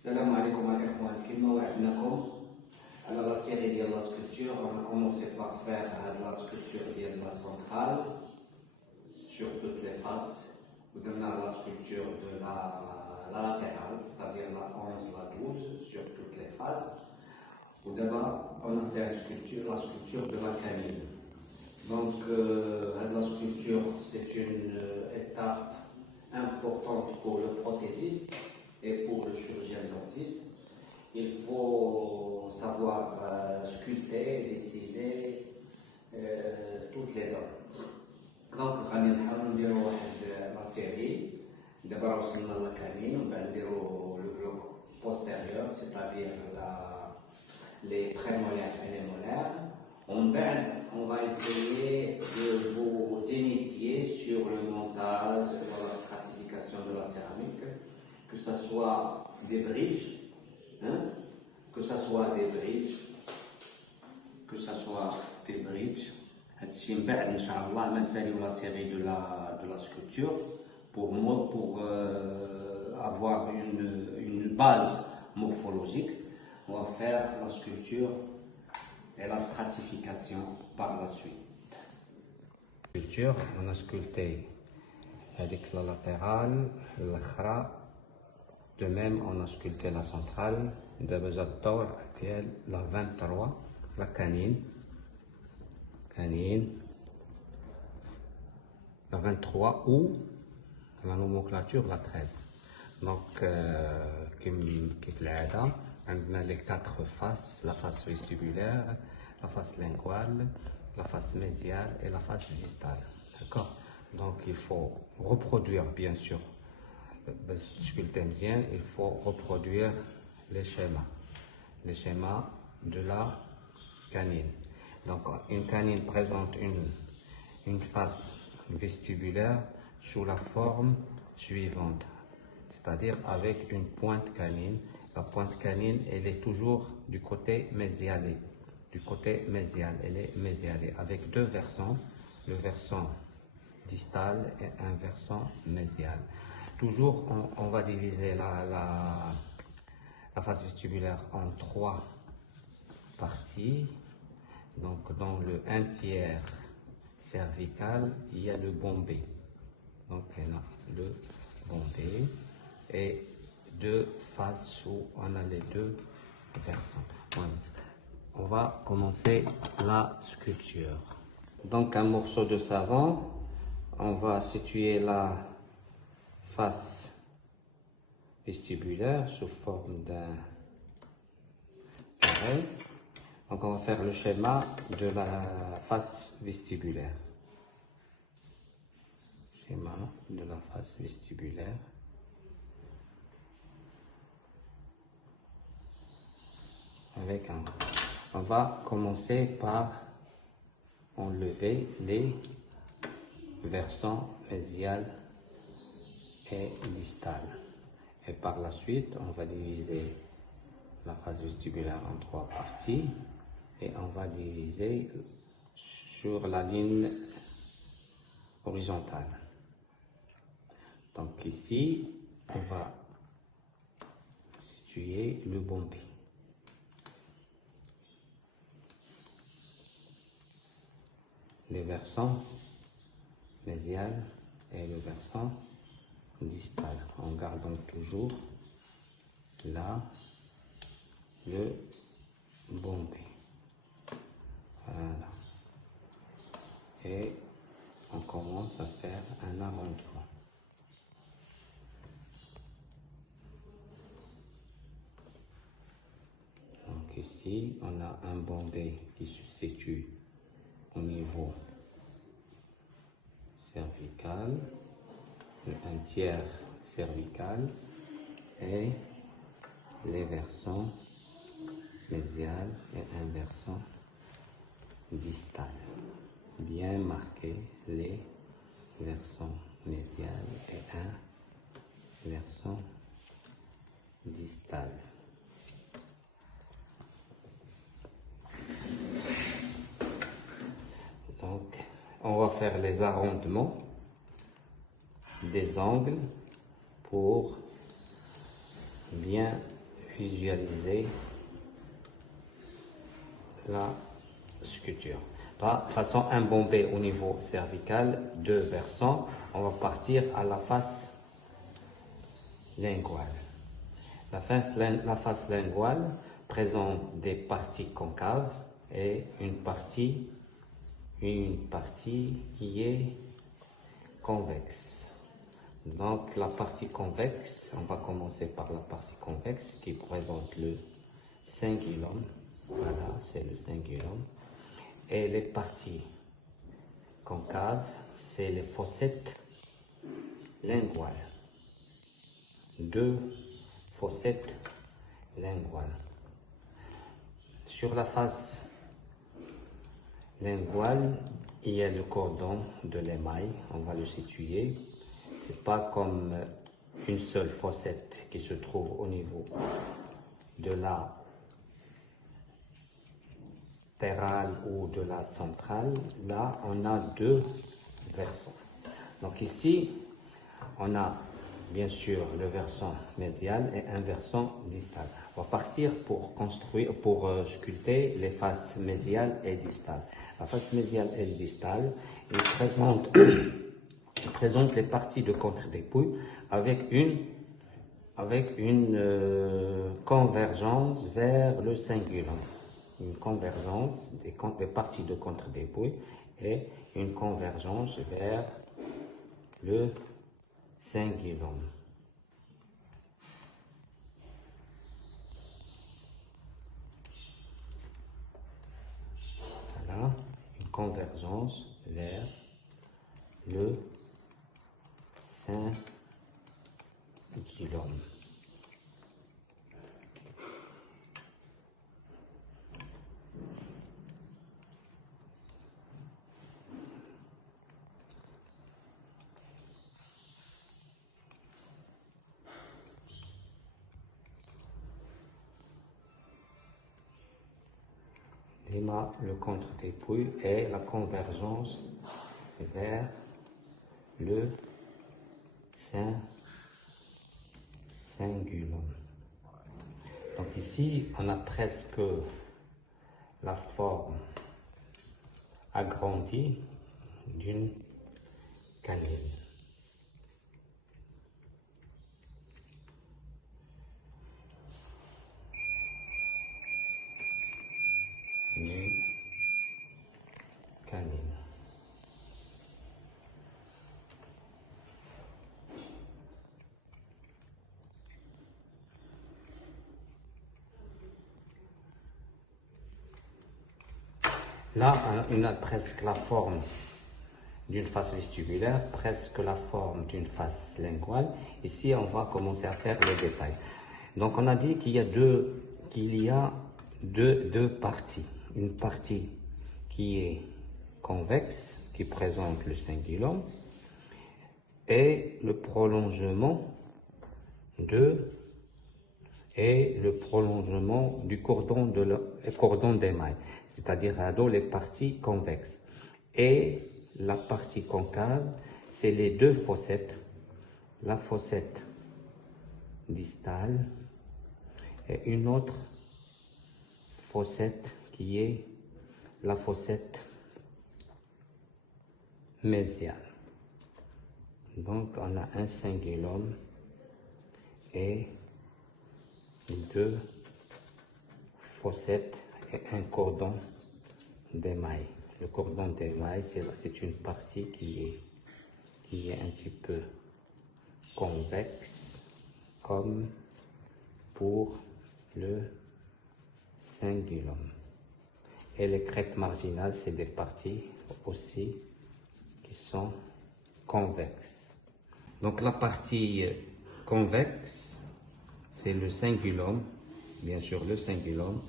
Salam alaikum al-ikhwan, كما وعدناكم على la série de la sculpture. On a commencé par faire la sculpture de la centrale sur toutes les faces. Nous avons la sculpture de la latérale, c'est-à-dire la 11, la 12 sur toutes les faces. Ou d'abord, on a fait la sculpture de la canine. Donc, la sculpture, c'est une étape importante pour le prothésiste et pour le chirurgien dentiste. Il faut savoir sculpter, dessiner toutes les dents. Donc, غادي نحاولوا نديروا واحد لا سيري. دابا وصلنا للكانين ومن بعد نديروا لو بلوك بوستيريور سيتادير les prémolaires et les molaires. On va essayer de vous initier sur le montage et la stratification de la céramique, que ce soit des bridges, que ce soit des bridges. هادشي من بعد ان شاء الله ما نساليو لا série de la sculpture pour avoir une base morphologique. On va faire la sculpture et la stratification par la suite. Sculpture, on a sculpté avec la latérale, l'khra. De même, on a sculpté la centrale. D'abord, la 23, la canine, la 23 ou la nomenclature, la 13. Donc, on a les 4 faces, la face vestibulaire, la face linguale, la face mésiale et la face distale. D'accord? Donc, il faut reproduire, bien sûr, sculpter bien, il faut reproduire les schémas de la canine. Donc, une canine présente une face vestibulaire sous la forme suivante, c'est-à-dire avec une pointe canine. La pointe canine, elle est toujours du côté mésialé. Elle est mésialée avec deux versants, le versant distal et un versant mésial. Toujours, on va diviser la face vestibulaire en 3 parties. Donc, dans le 1/3 cervical, il y a le bombé. Donc, on a le bombé et 2 faces où on a les 2 versants. Voilà. On va commencer la sculpture. Donc, un morceau de savon, on va situer la face vestibulaire sous forme d'un carré. Donc, on va faire le schéma de la face vestibulaire. Schéma de la face vestibulaire. On va commencer par enlever les versants mésial et distal. Et par la suite, on va diviser la face vestibulaire en 3 parties et on va diviser sur la ligne horizontale. Donc ici, on va situer le bombé. Les versants mésial et le versant distal, en gardant toujours là le bombé. Voilà. Et on commence à faire un arrondement. Donc ici, on a un bombé qui se situe au niveau cervical, le 1/3 cervical et les versants mésial et un versant distal. Bien marquer les versants mésial et un versant distal. Donc, on va faire les arrondements des angles pour bien visualiser la sculpture. De toute façon, un bombé au niveau cervical, 2 versants. On va partir à la face linguale. La face linguale présente des parties concaves et une partie qui est convexe. Donc la partie convexe, on va commencer par la partie convexe qui présente le cingulum. Voilà, c'est le cingulum. Et les parties concaves, c'est les fossettes linguales. 2 fossettes linguales. Sur la face linguale, il y a le cordon de l'émail, on va le situer. C'est pas comme une seule fossette qui se trouve au niveau de la latérale ou de la centrale. Là, on a 2 versants. Donc ici, on a bien sûr le versant médial et un versant distal. On va partir pour sculpter les faces médiales et distales. La face médiale et distale, il présente les parties de contre-dépouille avec une convergence vers le cingulum. Une convergence des parties de contre-dépouille et une convergence vers le cingulum. Voilà, une convergence vers le cingulum. Le contre-dépouille et la convergence vers le cingulum. Donc ici, on a presque la forme agrandie d'une canine. Là, on a presque la forme d'une face vestibulaire, presque la forme d'une face linguale. Ici, on va commencer à faire les détails. Donc, on a dit qu'il y a deux parties. Une partie qui est convexe, qui présente le cingulum, et le prolongement du cordon d'émail, c'est-à-dire les parties convexes. Et la partie concave, c'est les 2 fossettes, la fossette distale et une autre fossette qui est la fossette médiale. Donc on a un cingulum et 2 fossettes et un cordon d'émail. Le cordon d'émail, c'est une partie qui est un petit peu convexe, comme pour le cingulum. Et les crêtes marginales, c'est des parties aussi qui sont convexes. Donc la partie convexe, c'est le cingulum, bien sûr le cingulum,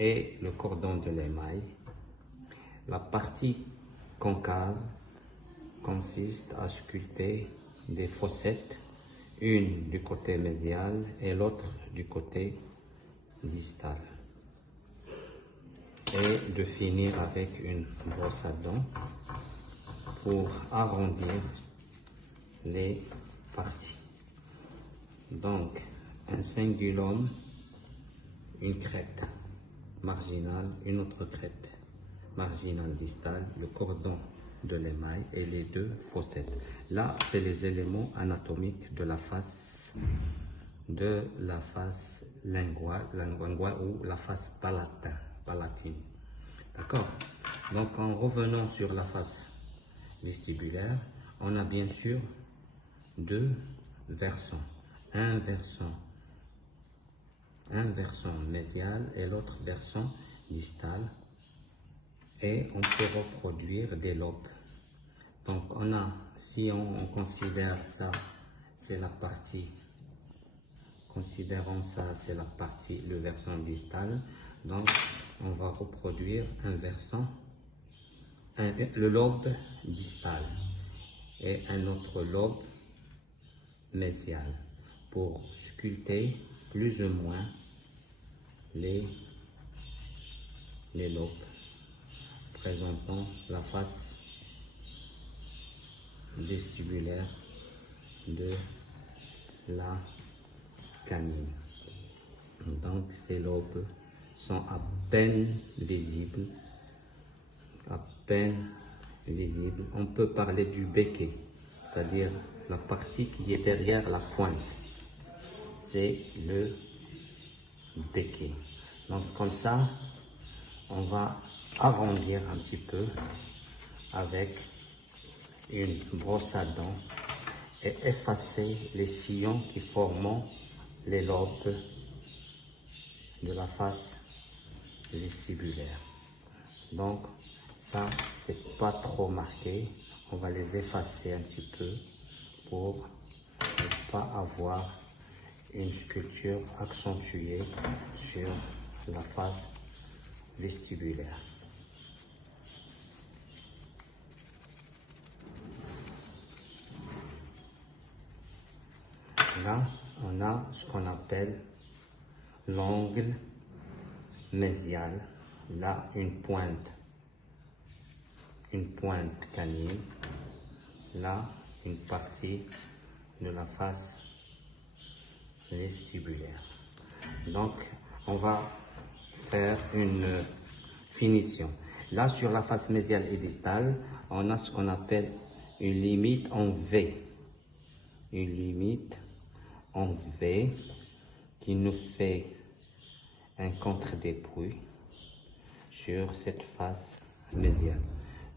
et le cordon de l'émail. La partie concave consiste à sculpter des fossettes, une du côté médial et l'autre du côté distal. Et de finir avec une brosse à dents pour arrondir les parties. Donc, un cingulum une crête marginale, une autre crête marginale distale, le cordon de l'émail et les deux fossettes. Là, c'est les éléments anatomiques de la face linguale ou la face palatine. D'accord? Donc, en revenant sur la face vestibulaire, on a bien sûr deux versants. Un versant mésial et l'autre versant distal. Et on peut reproduire des lobes. Donc on a, si on considère ça, c'est la partie, considérons ça, c'est la partie, le versant distal. Donc on va reproduire un versant, le lobe distal et un autre lobe mésial pour sculpter plus ou moins les lobes présentant la face vestibulaire de la canine. Donc ces lobes sont à peine visibles, On peut parler du béquet, c'est-à-dire la partie qui est derrière la pointe. C'est le béquet. Donc comme ça, on va arrondir un petit peu avec une brosse à dents et effacer les sillons qui forment les lobes de la face vestibulaire. Donc ça, c'est pas trop marqué. On va les effacer un petit peu pour ne pas avoir une sculpture accentuée sur la face vestibulaire. Là, on a ce qu'on appelle l'angle mésial. Là, une pointe canine. Là, une partie de la face vestibulaire. Donc, on va faire une finition. Là, sur la face mésiale et distale, on a ce qu'on appelle une limite en V. Une limite en V qui nous fait un contre-dépouille sur cette face mésiale.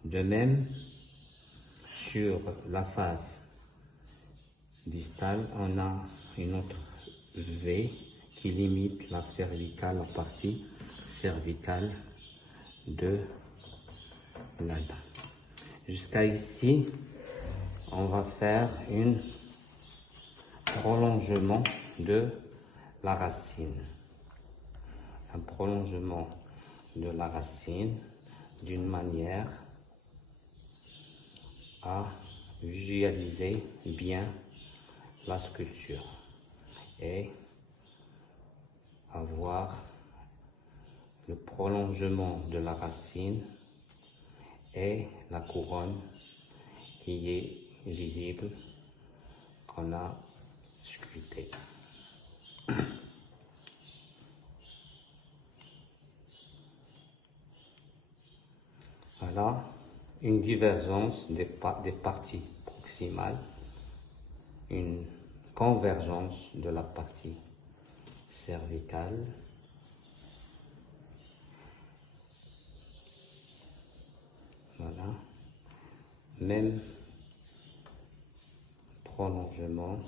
De même, sur la face distale, on a une autre V qui limite la cervicale, la partie cervicale de la dent. Jusqu'à ici, on va faire un prolongement de la racine. Un prolongement de la racine d'une manière à visualiser bien la sculpture et avoir le prolongement de la racine et la couronne qui est visible qu'on a sculptée. Voilà une divergence des parties proximales, une convergence de la partie cervicale. Voilà, même prolongement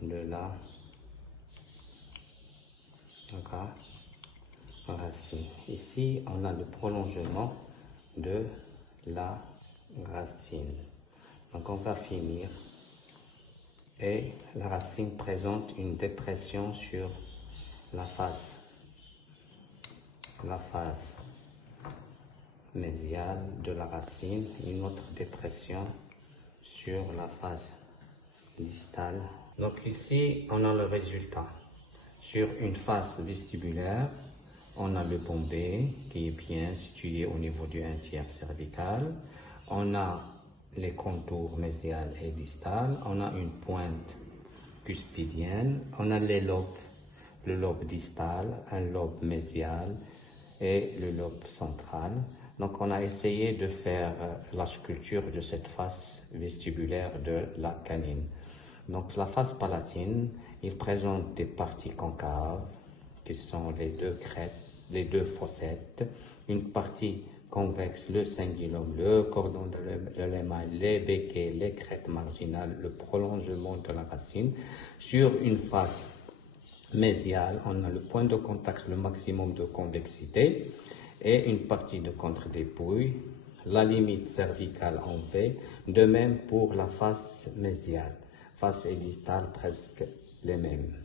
de la racine. Ici, on a le prolongement de la racine. Donc, on va finir. Et la racine présente une dépression sur la face mésiale de la racine, une autre dépression sur la face distale. Donc ici, on a le résultat. Sur une face vestibulaire, on a le bombé qui est bien situé au niveau du 1/3 cervical. On a les contours mésial et distal. On a une pointe cuspidienne. On a les lobes le lobe distal, un lobe mésial et le lobe central. Donc on a essayé de faire la sculpture de cette face vestibulaire de la canine. Donc la face palatine, il présente des parties concaves qui sont les deux crêtes, les deux fossettes, une partie convexe, le cingulum, le cordon de l'émail, les béquets, les crêtes marginales, le prolongement de la racine. Sur une face mésiale, on a le point de contact, le maximum de convexité et une partie de contre-dépouille, la limite cervicale en V, de même pour la face mésiale. Face et distale presque les mêmes.